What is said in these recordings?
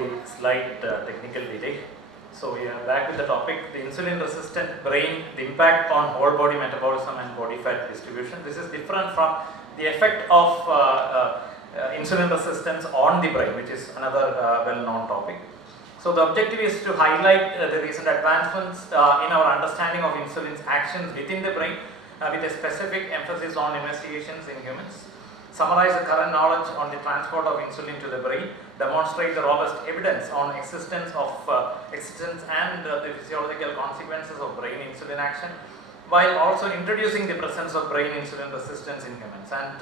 the slight technical delay. So we are back with the topic, the insulin resistant brain, the impact on whole body metabolism and body fat distribution. This is different from the effect of insulin resistance on the brain, which is another well-known topic. So the objective is to highlight the recent advancements in our understanding of insulin's actions within the brain with a specific emphasis on investigations in humans, summarize the current knowledge on the transport of insulin to the brain, demonstrate the robust evidence on existence and the physiological consequences of brain insulin action, while also introducing the presence of brain insulin resistance in humans. And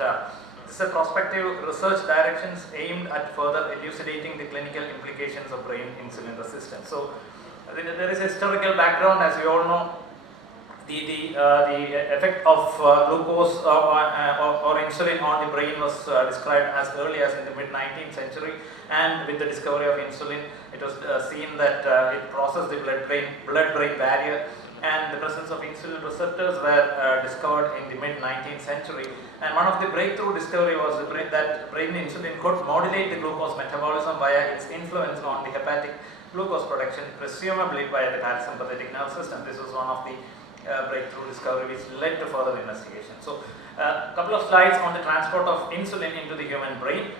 this is a prospective research directions aimed at further elucidating the clinical implications of brain insulin resistance. So there is a historical background, as we all know. The effect of glucose or insulin on the brain was described as early as in the mid-19th century, and with the discovery of insulin, it was seen that it processed the blood-brain barrier, and the presence of insulin receptors were discovered in the mid-19th century. And one of the breakthrough discovery was that brain insulin could modulate the glucose metabolism via its influence on the hepatic glucose production, presumably by the parasympathetic nervous system. This was one of the breakthrough discovery which led to further investigation. So a couple of slides on the transport of insulin into the human brain.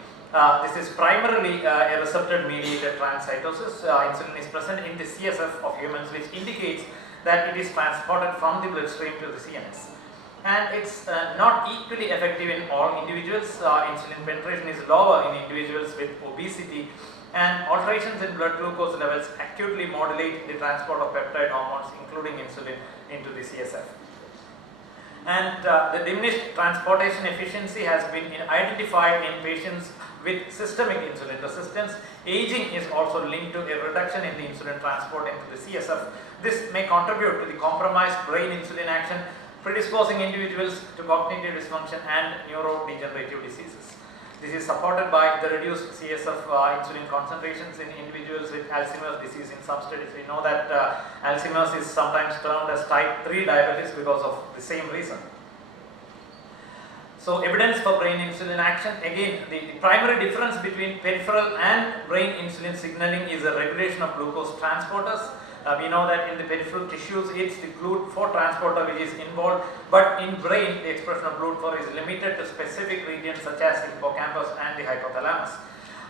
This is primarily a receptor mediated transcytosis. Insulin is present in the CSF of humans, which indicates that it is transported from the bloodstream to the CNS. And it's not equally effective in all individuals. Insulin penetration is lower in individuals with obesity, and alterations in blood glucose levels acutely modulate the transport of peptide hormones, including insulin, into the CSF. And the diminished transportation efficiency has been identified in patients with systemic insulin resistance. Aging is also linked to a reduction in the insulin transport into the CSF. This may contribute to the compromised brain insulin action, predisposing individuals to cognitive dysfunction and neurodegenerative diseases. This is supported by the reduced CSF insulin concentrations in individuals with Alzheimer's disease. In some studies, we know that Alzheimer's is sometimes termed as type 3 diabetes because of the same reason. So evidence for brain insulin action, again, the primary difference between peripheral and brain insulin signaling is the regulation of glucose transporters. We know that in the peripheral tissues, it's the GLUT4 transporter which is involved, but in brain, the expression of GLUT4 is limited to specific regions such as the hippocampus and the hypothalamus.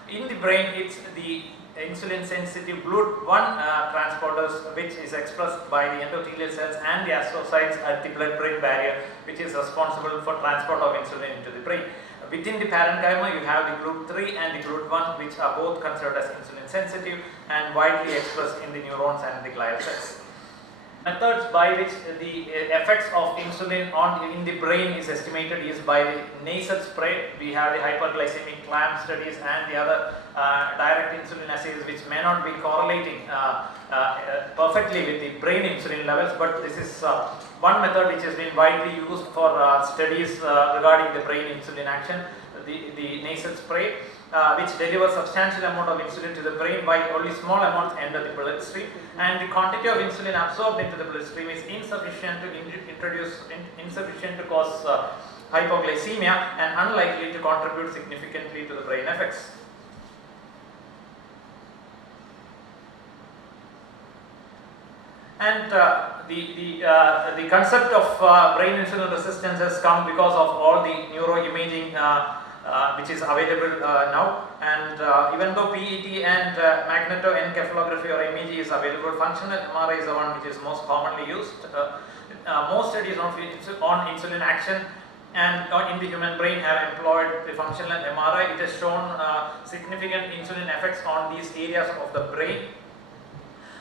In the brain, it's the insulin sensitive GLUT1 transporters which is expressed by the endothelial cells and the astrocytes at the blood-brain barrier, which is responsible for transport of insulin into the brain. Within the parenchyma, you have the GLUT3 and the GLUT1, which are both considered as insulin sensitive and widely expressed in the neurons and the glial cells. Methods by which the effects of insulin in the brain is estimated is by the nasal spray. We have the hyperglycemic clamp studies and the other direct insulin assays, which may not be correlating perfectly with the brain insulin levels, but this is one method which has been widely used for studies regarding the brain insulin action, the nasal spray, which delivers substantial amount of insulin to the brain by only small amounts enter the bloodstream, and the quantity of insulin absorbed into the bloodstream is insufficient to cause hypoglycemia and unlikely to contribute significantly to the brain effects. And the concept of brain insulin resistance has come because of all the neuroimaging which is available now, and even though PET and magnetoencephalography or MEG is available, functional MRI is the one which is most commonly used. Most studies on insulin action and in the human brain have employed the functional MRI. It has shown significant insulin effects on these areas of the brain.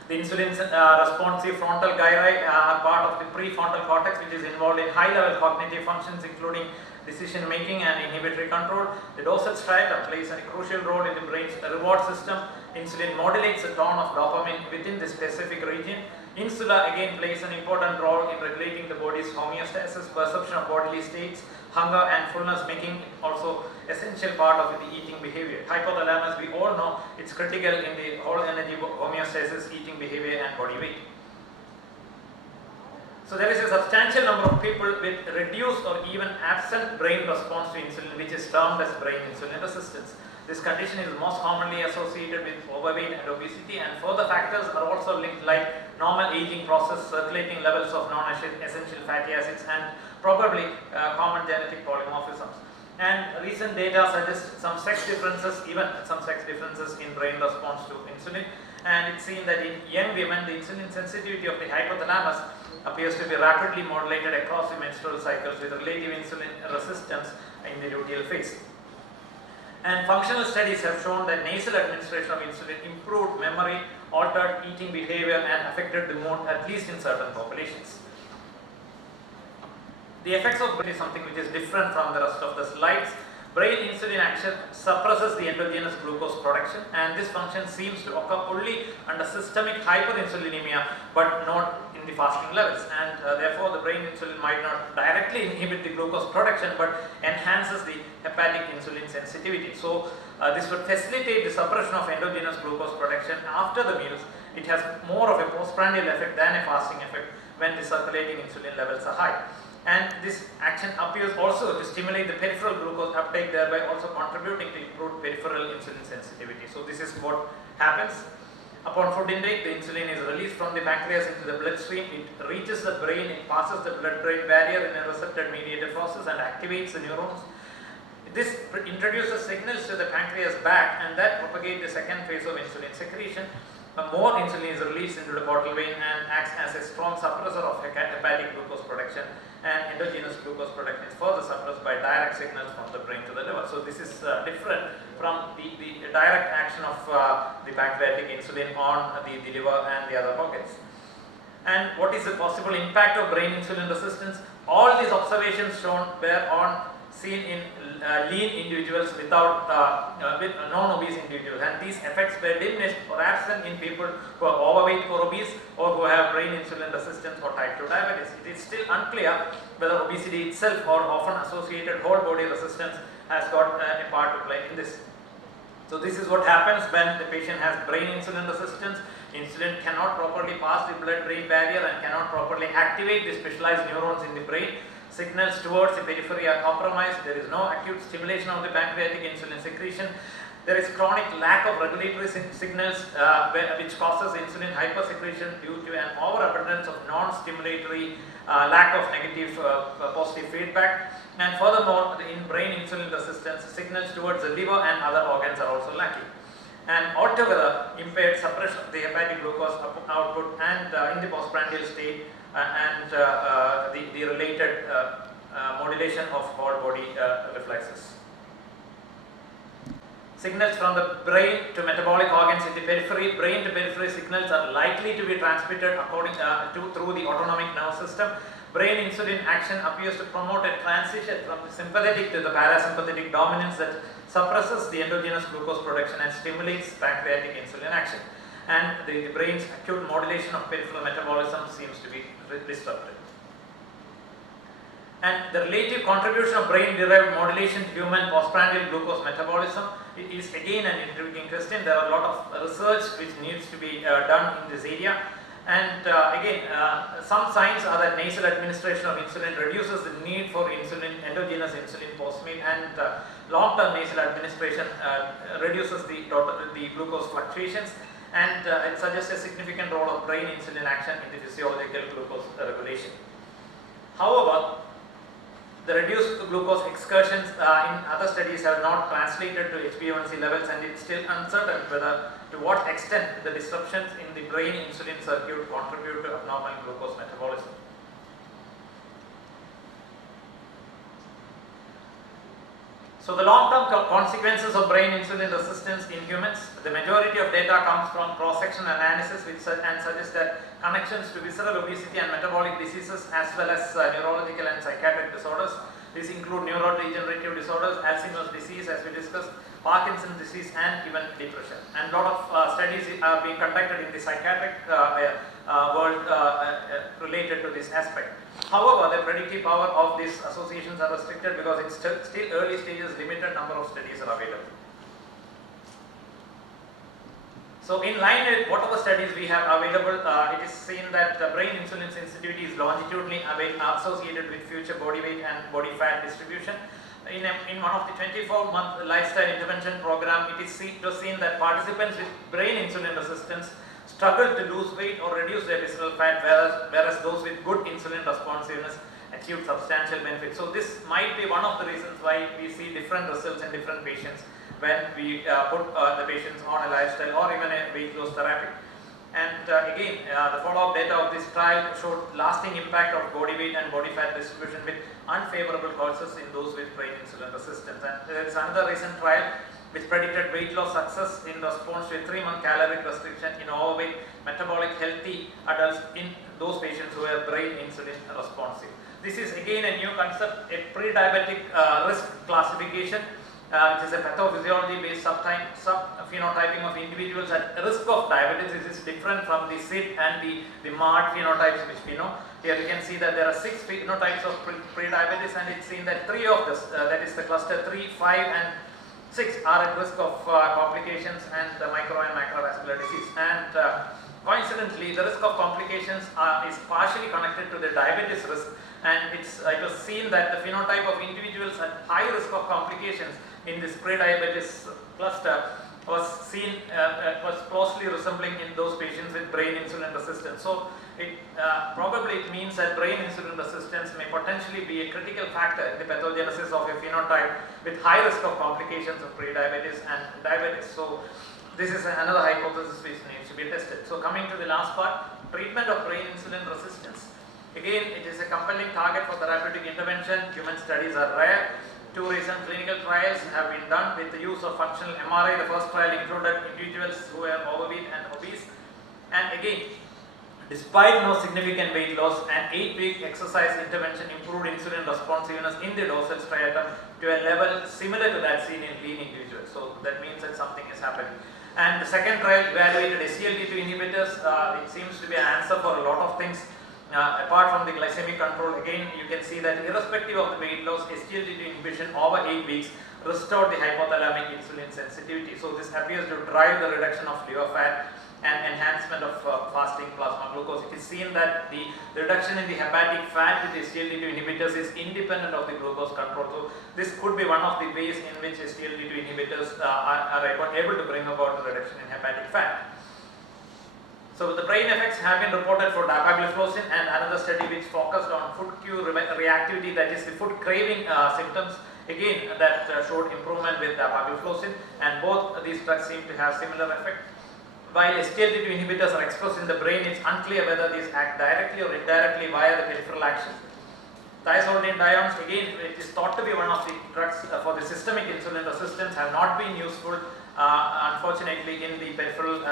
The insulin responsive frontal gyri are part of the prefrontal cortex, which is involved in high-level cognitive functions including decision making and inhibitory control. The dorsal striatum plays a crucial role in the brain's reward system. Insulin modulates the tone of dopamine within the specific region. Insula again plays an important role in regulating the body's homeostasis, perception of bodily states, hunger and fullness, making also essential part of the eating behavior. Hypothalamus, we all know, it's critical in the whole energy homeostasis, eating behavior and body weight. So there is a substantial number of people with reduced or even absent brain response to insulin, which is termed as brain insulin resistance. This condition is most commonly associated with overweight and obesity, and further factors are also linked like normal aging process, circulating levels of non-essential fatty acids, and probably common genetic polymorphisms. And recent data suggests some sex differences, even some sex differences in brain response to insulin. And it's seen that in young women, the insulin sensitivity of the hypothalamus appears to be rapidly modulated across the menstrual cycles with relative insulin resistance in the luteal phase. And functional studies have shown that nasal administration of insulin improved memory, altered eating behavior, and affected the mood, at least in certain populations. The effects of brain is something which is different from the rest of the slides. Brain insulin action suppresses the endogenous glucose production, and this function seems to occur only under systemic hyperinsulinemia but not in the fasting levels, and therefore the brain insulin might not directly inhibit the glucose production but enhances the hepatic insulin sensitivity. So this would facilitate the suppression of endogenous glucose production after the meals. It has more of a postprandial effect than a fasting effect when the circulating insulin levels are high. And this action appears also to stimulate the peripheral glucose uptake, thereby also contributing to improved peripheral insulin sensitivity. So this is what happens. Upon food intake, the insulin is released from the pancreas into the bloodstream. It reaches the brain, it passes the blood-brain barrier in a receptor-mediated process and activates the neurons. This introduces signals to the pancreas back, and that propagates the second phase of insulin secretion. More insulin is released into the portal vein and acts as a strong suppressor of hepatic glucose production, and endogenous glucose production is further suppressed by direct signals from the brain to the liver. So this is different from the direct action of the pancreatic insulin on the liver and the other organs. And what is the possible impact of brain insulin resistance? All these observations shown were seen in lean individuals with non-obese individuals, and these effects were diminished or absent in people who are overweight or obese or who have brain insulin resistance or type 2 diabetes. It is still unclear whether obesity itself or often associated whole body resistance has got a part to play in this. So this is what happens when the patient has brain insulin resistance. Insulin cannot properly pass the blood-brain barrier and cannot properly activate the specialized neurons in the brain. Signals towards the periphery are compromised. There is no acute stimulation of the pancreatic insulin secretion. There is chronic lack of regulatory signals which causes insulin hypersecretion due to an overabundance of non-stimulatory lack of negative positive feedback. And furthermore, in brain insulin resistance, signals towards the liver and other organs are also lacking. And altogether, impaired suppression of the hepatic glucose output and in the postprandial state and the related modulation of whole body reflexes. Signals from the brain to metabolic organs in the periphery. Brain to periphery signals are likely to be transmitted through the autonomic nervous system. Brain insulin action appears to promote a transition from the sympathetic to the parasympathetic dominance that suppresses the endogenous glucose production and stimulates pancreatic insulin action. And the brain's acute modulation of peripheral metabolism seems to be disrupted. And the relative contribution of brain-derived modulation to human postprandial glucose metabolism is again an intriguing question. There are a lot of research which needs to be done in this area. And some signs are that nasal administration of insulin reduces the need for endogenous insulin post-meal, and long-term nasal administration reduces the glucose fluctuations, and it suggests a significant role of brain insulin action in the physiological glucose regulation. However, the reduced glucose excursions in other studies have not translated to HbA1c levels, and it's still uncertain whether to what extent the disruptions in the brain insulin circuit contribute to abnormal glucose metabolism. So the long-term consequences of brain insulin resistance in humans, the majority of data comes from cross-section analysis and suggests that connections to visceral obesity and metabolic diseases as well as neurological and psychiatric disorders. These include neurodegenerative disorders, Alzheimer's disease as we discussed, Parkinson's disease, and even depression. And a lot of studies are being conducted in the psychiatric world related to this aspect. However, the predictive power of these associations are restricted because it's still early stages, limited number of studies are available. So in line with whatever studies we have available, it is seen that brain insulin sensitivity is longitudinally associated with future body weight and body fat distribution. in one of the 24-month lifestyle intervention program, it was seen that participants with brain insulin resistance struggled to lose weight or reduce their visceral fat, whereas those with good insulin responsiveness achieved substantial benefit. So this might be one of the reasons why we see different results in different patients when we put the patients on a lifestyle or even a weight loss therapy. And again, the follow-up data of this trial showed lasting impact of body weight and body fat distribution with unfavorable causes in those with brain insulin resistance. And there is another recent trial which predicted weight loss success in response to a 3-month caloric restriction in overweight, metabolic healthy adults in those patients who are brain insulin responsive. This is again a new concept, a pre-diabetic risk classification, which is a pathophysiology based subphenotyping of individuals at risk of diabetes. This is different from the SID and the MARD phenotypes which we know. Here you can see that there are 6 phenotypes of pre-diabetes, and it's seen that 3 of this, that is the cluster 3, 5 and 6 are at risk of complications and micro and macrovascular disease. And coincidentally, the risk of complications is partially connected to the diabetes risk, and it was seen that the phenotype of individuals at high risk of complications in this pre-diabetes cluster was seen was closely resembling in those patients with brain insulin resistance. So it probably means that brain insulin resistance may potentially be a critical factor in the pathogenesis of a phenotype with high risk of complications of pre-diabetes and diabetes. So this is another hypothesis which needs to be tested. So coming to the last part, treatment of brain insulin resistance. Again, it is a compelling target for therapeutic intervention. Human studies are rare. 2 recent clinical trials have been done with the use of functional MRI. The first trial included individuals who were overweight and obese. And again, despite no significant weight loss, an 8-week exercise intervention improved insulin responsiveness in the dorsal striatum to a level similar to that seen in lean individuals. So that means that something is happening. And the second trial evaluated SGLT2 inhibitors. It seems to be an answer for a lot of things. Apart from the glycemic control, again you can see that irrespective of the weight loss, SGLT2 inhibition over 8 weeks restored the hypothalamic insulin sensitivity. So this appears to drive the reduction of liver fat and enhancement of fasting plasma glucose. It is seen that the reduction in the hepatic fat with SGLT2 inhibitors is independent of the glucose control. So this could be one of the ways in which SGLT2 inhibitors are able to bring about the reduction in hepatic fat. So the brain effects have been reported for dapagliflozin, and another study which focused on food cue reactivity, that is the food craving symptoms, again that showed improvement with dapagliflozin, and both these drugs seem to have similar effect. While SGLT2 inhibitors are expressed in the brain, it's unclear whether these act directly or indirectly via the peripheral action. Thiazolidinediones, again it is thought to be one of the drugs for the systemic insulin resistance, have not been useful unfortunately in the peripheral,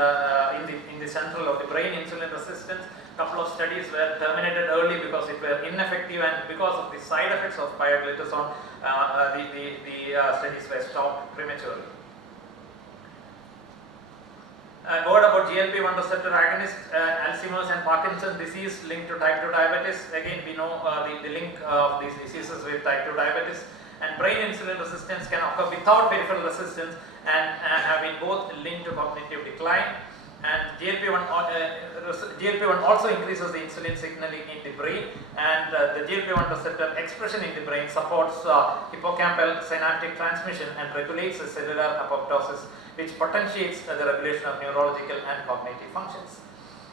in the central of the brain insulin resistance. Couple of studies were terminated early because it were ineffective, and because of the side effects of pioglitazone, the studies were stopped prematurely. A word about GLP-1 receptor agonist, Alzheimer's and Parkinson's disease linked to type 2 diabetes. Again, we know the link of these diseases with type 2 diabetes. And brain insulin resistance can occur without peripheral resistance and have been both linked to cognitive decline. And GLP-1 also increases the insulin signaling in the brain, and the GLP-1 receptor expression in the brain supports hippocampal synaptic transmission and regulates the cellular apoptosis, which potentiates the regulation of neurological and cognitive functions.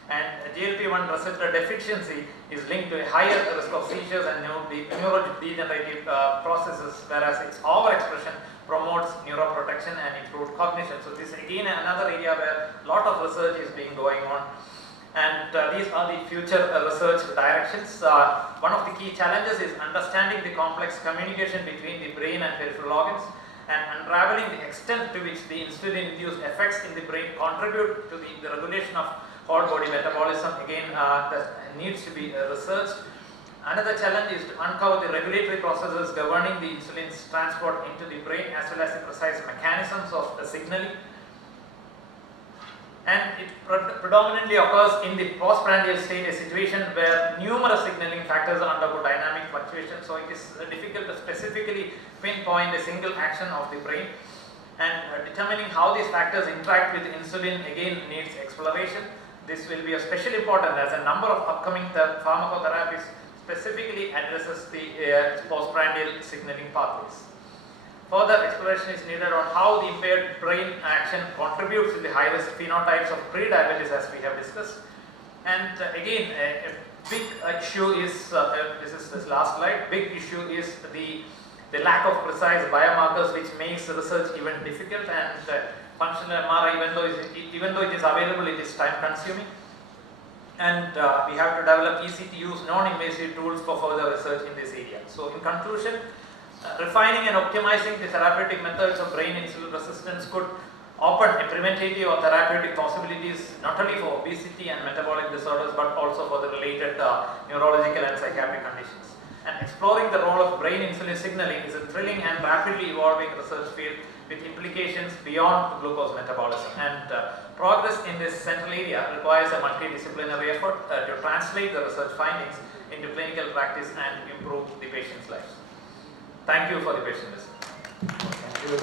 And GLP-1 receptor deficiency is linked to a higher risk of seizures and neurodegenerative processes, whereas its overexpression promotes neuroprotection and improved cognition. So this is again another area where a lot of research is being going on, and these are the future research directions. One of the key challenges is understanding the complex communication between the brain and peripheral organs, and unraveling the extent to which the insulin-induced effects in the brain contribute to the regulation of whole body metabolism. Again, that needs to be researched. Another challenge is to uncover the regulatory processes governing the insulin's transport into the brain, as well as the precise mechanisms of the signaling. And it predominantly occurs in the postprandial state, a situation where numerous signaling factors undergo dynamic fluctuation. So it is difficult to specifically pinpoint a single action of the brain. And determining how these factors interact with insulin again needs exploration. This will be especially important as a number of upcoming pharmacotherapies specifically addresses the postprandial signaling pathways. Further exploration is needed on how the impaired brain action contributes to the high-risk phenotypes of pre-diabetes, as we have discussed. And again, a big issue is, this last slide, big issue is the lack of precise biomarkers, which makes research even difficult, and functional MRI, even though it is available, it is time consuming. And we have to develop easy to use non-invasive tools for further research in this area. So in conclusion, refining and optimizing the therapeutic methods of brain insulin resistance could open a preventative or therapeutic possibilities not only for obesity and metabolic disorders, but also for the related neurological and psychiatric conditions. And exploring the role of brain insulin signaling is a thrilling and rapidly evolving research field with implications beyond glucose metabolism. And progress in this central area requires a multidisciplinary effort to translate the research findings into clinical practice and improve the patient's lives. Thank you for the patient listening. Thank you.